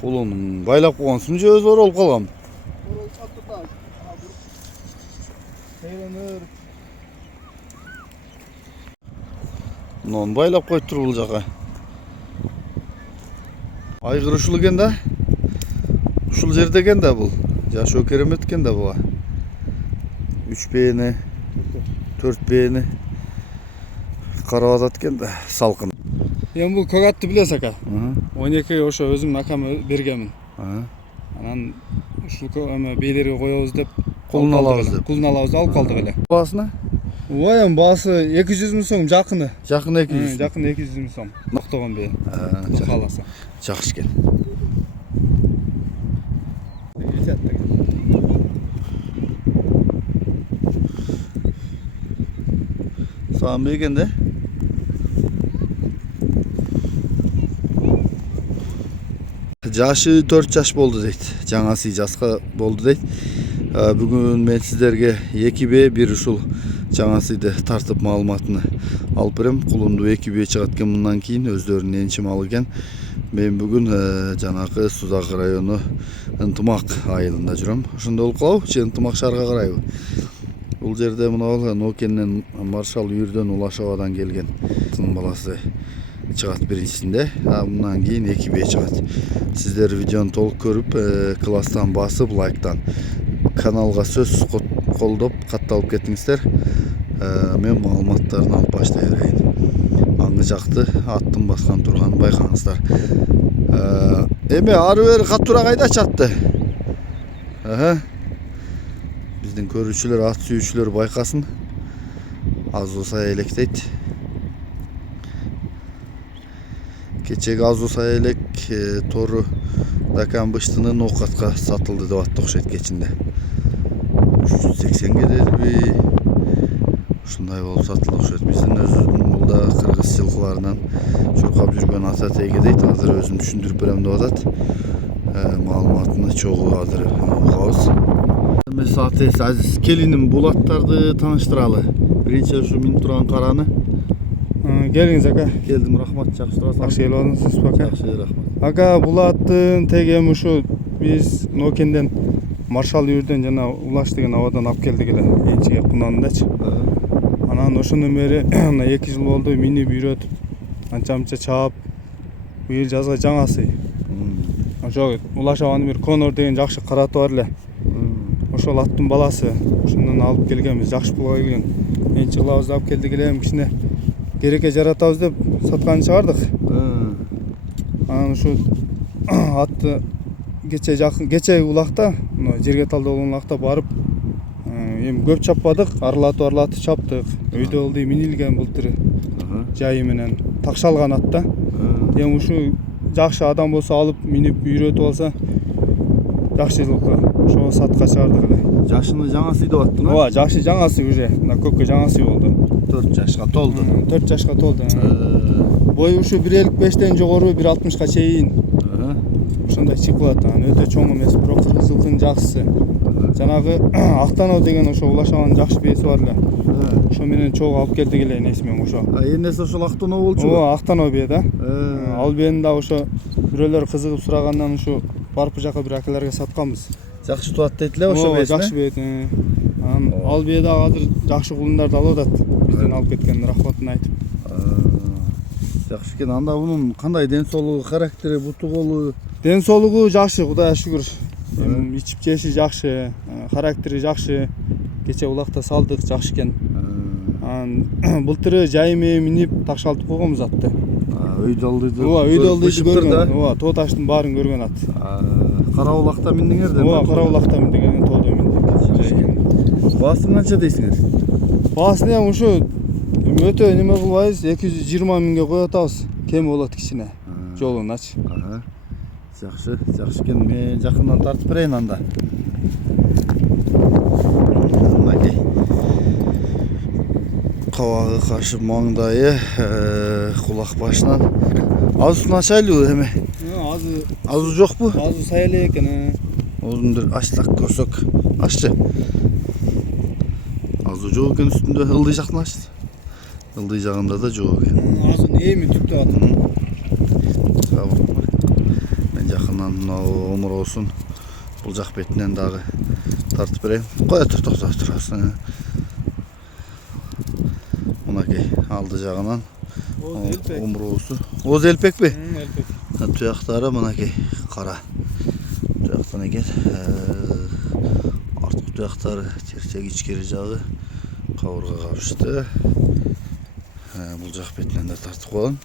Kulunun baylap koygansın же özü orolup kalgam. Orol çaptı da. Seyrenir. Non baylap koyup tur bul jaka. Aygır uşul eкен da. Uşul жерде экен да бул. Жашоо керемет экен да буга. 3 бээни, 4 бээни карап атат экен да, салкын. Эми бул көк атты билесиз ака. 12 ошо өзүмдүн акама бергенмин. Анан ушул бейлерге коебуз деп Кулун алабыз деп. Кулун алабыз алып калдык эле. Баасына? Ой, эми баасы 200 миң сом жакыны. Жакын 200. Жакын 200 миң сом. Токтогон бей. Каласа. Жакшы экен. Саам берген да? Жашы 4 жаш болду дейт. Жаңасы жаска болду дейт. Бүгүн мен сиздерге 2 бе, бир ушул жаңасыйды тартып маалыматыны алып берем. Кулунду 2 бе чыгат экен мындан кийин өздөрүнүн энчи малы экен. Мен бүгүн жанагы Сузак району Ынтымак айылында жүрөм. Ошондо болуп калабы, же Ынтымак шаарга карайбы? Бул жерде мына Нокеннен Маршал Үйүрдөн Улашабадан келген кыздын баласы чыгат биринчисинде, мындан кийин 2 бе чыгат. Сиздер видеону толук көрүп, класстан басып, лайктан каналга сөз колдоп катталып кеттиңиздер. Мен маалыматтарын алып баштай берейин. Аңгы жакты аттын баскан турганын байкаңыздар. Эми ары бери катуура кайда чатты? Биздин көрүүчүлөр, ат сүйүүчүлөр байкасын. Азуу сая электейт. Кечеги азуу сая элек тору Дакан быштынын оокатка сатылды деп атты окшойт кечинде. 380 кетелби? Ушундай болуп сатылды окшойт. Биздин өзүбүздүн мулда кыргыз жылкыларынан чуркап жүргөн ата тейге дейт. Азыр өзүм түшүндүрүп берем деп атат. Маалыматыны чогуу азыр угабыз. Эми саатес азиз келиним, бул аттарды тааныштыралы. Биринчи ушу минип турган караны. Келиңиз ака. Келдим, рахмат, жакшы турасыз. Жакшы келип атасыз ака. Жакшы, рахмат. Ака, бул аттын теги эми ушу биз Нокенден Маршал Үйүрдөн жана Улаш деген абадан алып келдик эле, энчиге кунандачы. Анан ошондон бери 2 жыл болду, минип үйрөтүп, анча-мынча чаап, быйыл жазга жаңасы. Ошо Улаш абанын бир Конор деген жакшы караты бар эле. Ошол аттын баласы. Ошондон алып келгенбиз, жакшы пулга келген. Энчи кылабыз алып келдик эле, кичине керекке жаратабыз деп сатканын чыгардык. Анан ушу атты кече улакта, жерге талдалган улакта барып, эми көп чаппадык, арлатып чаптык. Өйдө болду минилген былтыр. Жайы менен такшалган атта. Эми ушу жакшы адам болсо алып минип үйрөтүп алса, жакшы жылкы. Ошо сатка чыгардык эле. Жашыны жаңасы деп аттың? Ооба, жакшы жаңасы уже. Мына көккө жаңасы болду. 4 жашка толду. 4 жашка толду. Бою ушу 1.55-тен жогору 1.60га чейин. Ошондой чыкылат. Өтө чоң эмес, бирок кыргыз жылкынын жакшысы. Жанагы Актаноо деген ошо Улашабанын жакшы бээси бар эле. Ошо менен чогуу алып келдик эле энесимен ошо. Энеси ошол Актаноо болчу. Ооба, Актаноо бээ да. Ал бээни да ошо бирөөлөр кызыгып сурагандан ушу барып жака бир акелерге сатканбыз. Жакшы туат дейт эле ошо бээсине. Жакшы бээ. Анан ал бээ да азыр жакшы кулундарды алып атат. Бизден алып кеткен рахматын айтып. Жакшы экен. Анда мунун кандай ден соолугу, характери, буту колу? Ден соолугу жакшы, Кудайга шүгүр. Ичип жеши жакшы, характери жакшы. Кече улакта салдык, жакшы экен. Анан былтыры жайыме минип такшалтып койгонбуз атты. Өйдө алдыйды. Ооба, өйдө алдыйды көргөн. Ооба, тоо таштын баарын көргөн ат. Кара улакта миндиңер да? Ооба, кара улакта миндиген, тоодо миндик. Баасын канча дейсиңер? Баасын эми ушу өтө неме кылбайбыз, 220 миңге коюп атабыз. Кем болот кичине. Жолуначы. Жакшы, жакшы экен. Мен жакындан тартып берейин анда. Кабагы кашып маңдайы, кулак башынан. Азысын ачайлы эми. Азы жокпу? Азы сая эле экен. Озундур ачсак көрсөк. Аччы. Азы жок экен үстүндө, ылдый жактан ачты. Ылдый жагында да жок экен. Азы эми түптөп атат. Мен Жақыннан мынау омыраусын бұл жақ бетінен дағы тартып берейін. Қоя тұр, тоқта тұрасың. Мұнакей алды жағынан омыраусы. Оз елпек бе? Элпек. Тұяқтары мұнакей қара. Тұяқтан екен. Артық тұяқтары терсек ичкері жағы қауырға қабышты. Бұл жақ бетінен де тартып қойған.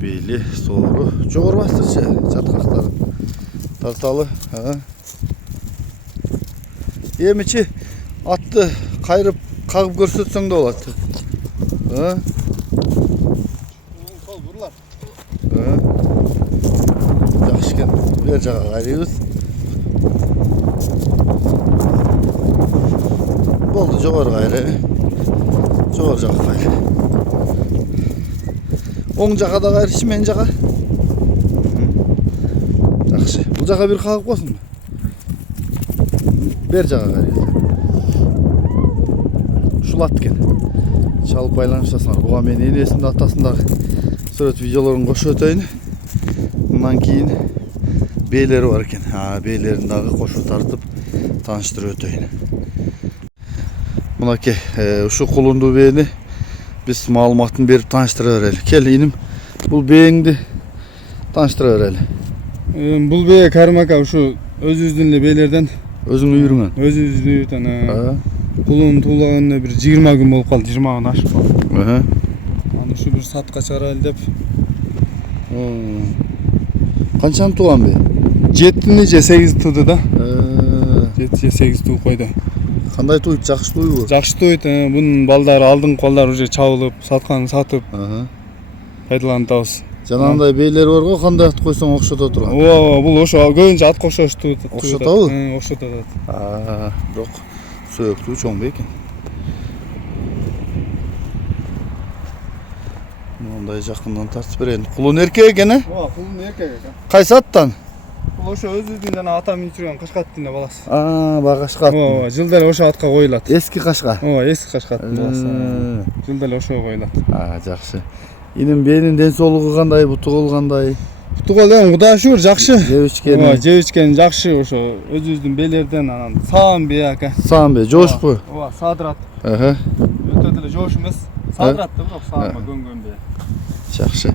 Бейли, соғыры. Жоғыр бастыршы, жатқақтарын тарталы. Емечі атты қайрып, қағып көрсетсең де олады. Сол бұрлар. Жақшыкен, бер жаға қайрайыз. Болды, жоғыр қайрай. Жоғыр жақа қайрай. Оң жақа да қайрышы, мен жақа. Жақшы. Бұл жақа бір қағып қосын. Бер жақа қайрай. Шулат кен. Шалып байланышасыңар. Бұға мен енесімді атасындағы сурет видеоларын қошу өтейін. Мұнан кейін бейлері бар екен. Бейлерін дағы қошу тартып таныштырып өтейін. Мұнакей, ұшы құлынды бейіні біз малыматын беріп таныштыра берелі. Кел, инім, бұл бейіңді таныштыра берелі. Бұл бей Кәрімака ұшы өз-өздіңлі бейлерден. Өзің үйіріңін? Өз-өзді үйірден. Құлын туылағанына бір 20 күн болып қалды, 20 күн ашып қалды. Ұшы бір сатқа шығарайлы деп. Қаншаны туған бе? 7-ні же 8 туды да. 7-8 туу қойды. Қандай туйып, жақшы туй бұл? Жақшы туйды. Бұның балдары алдың қолдары уже чауылып, сатқанын сатып, пайдаланып табыз. Жанағындай бейлер бар ғой, қандай ат қойсаң оқшата тұрған? Бұл ошы көбінше ат қоқшаш туйды. Оқшата бұл? Оқшата да. Жоқ, сөйек туй чоң бе екен. Ондай жақындан тартып берейін. Құлын еркек екен, ә? Құлын еркек екен. Қайсы аттан? Бұл ошы өз-өздің жана атам үйчірген қашқаттың баласы. Бағашқа аттың. Жылдар ошы атқа қойылады. Ескі қашқа? Ескі қашқаттың баласы. Жылдар ошы қойылады. Жақшы. Инім бейінің денсаулығы қандай, бұтығыл қандай? Бұтығыл ең құда шүр, жақшы. Жевічкені? Жевічкені жақшы ошы өз-өздің бейлерден саған бе әке. Саған бе, жош бұ? Садырат. Өтөділі жош емес. Садыратты бұрақ сағанма көнгөн бе. Жақшы.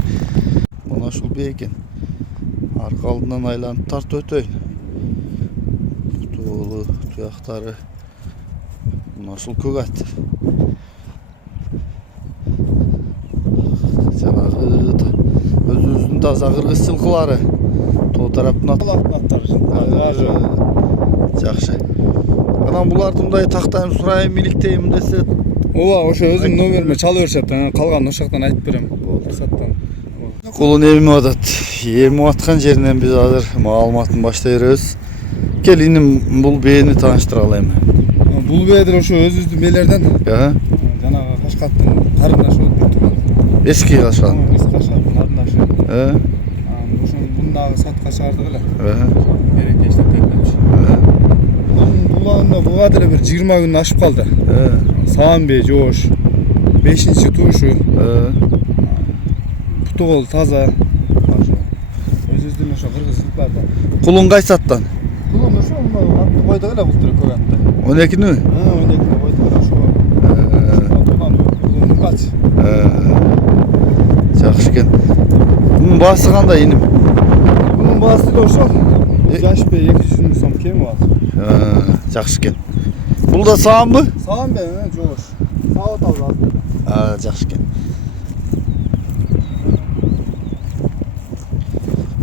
Мұна шул бе екен. Арқа алдынан айланып тарт өтөйін. Бұтығылы, тұяқтары. Мұна шул көк ат. Жаңағы өз-өздің таза қырғыз сылқылары. Тоғы тараптың аттары. Жақшы. Анан бұлардымдай тақтайым сұрайым, миліктейім десе. Ошы өзім номеріме чалы өршет, қалған ошақтан айтып берем. Құлын емі адат. Емі атқан жерінен біз азыр мағалматын баштай өрөз. Кел, инім бұл бейіні таныштыра алайым. Бұл бейдір ошы өз-өзді бейлерден. Жаңағы қашқаттың қарындашы өтіп тұрған. Ескі қашқан? Ескі қашқаттың қарындашы. Бұндағы сатқа шығарды қылы. Береке ештен тәлдемші. Бұлағында бұғадыры бір 20 күн ашып қалды. Саған бе, жош. 5-ші туышы. Бұтығыл таза. Өз-өздің ошы қырғыз сылқларды. Құлын қайсы аттан? Құлын ошы атты қойды қылы бұлтыры көк атты. 12-ні? 12-ні қойды қылы шуға. Құлын қач. Жақшы кен. Бұның басы қандай енім? Бұның басы ошы. Жаш бе 200 сом кем var. Жақшы кен. Бұл да саған бұ? Sağım ben, Coş. Sağ ol tabi. Жақшы кен.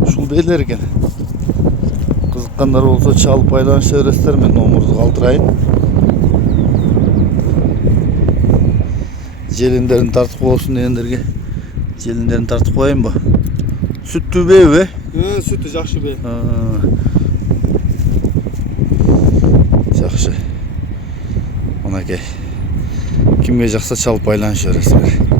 Шул бейлер екен. Қызыққандар болса чалып байланыша бересіздер, мен номерді қалдырайын. Желіндерін тартып қойсын дегендерге. Желіндерін тартып қойайын ба? Сүтті бе бе? Sütü жақшы бе. Жақшы. Онакей. Кімге жақса чалып байланыша бересіздер.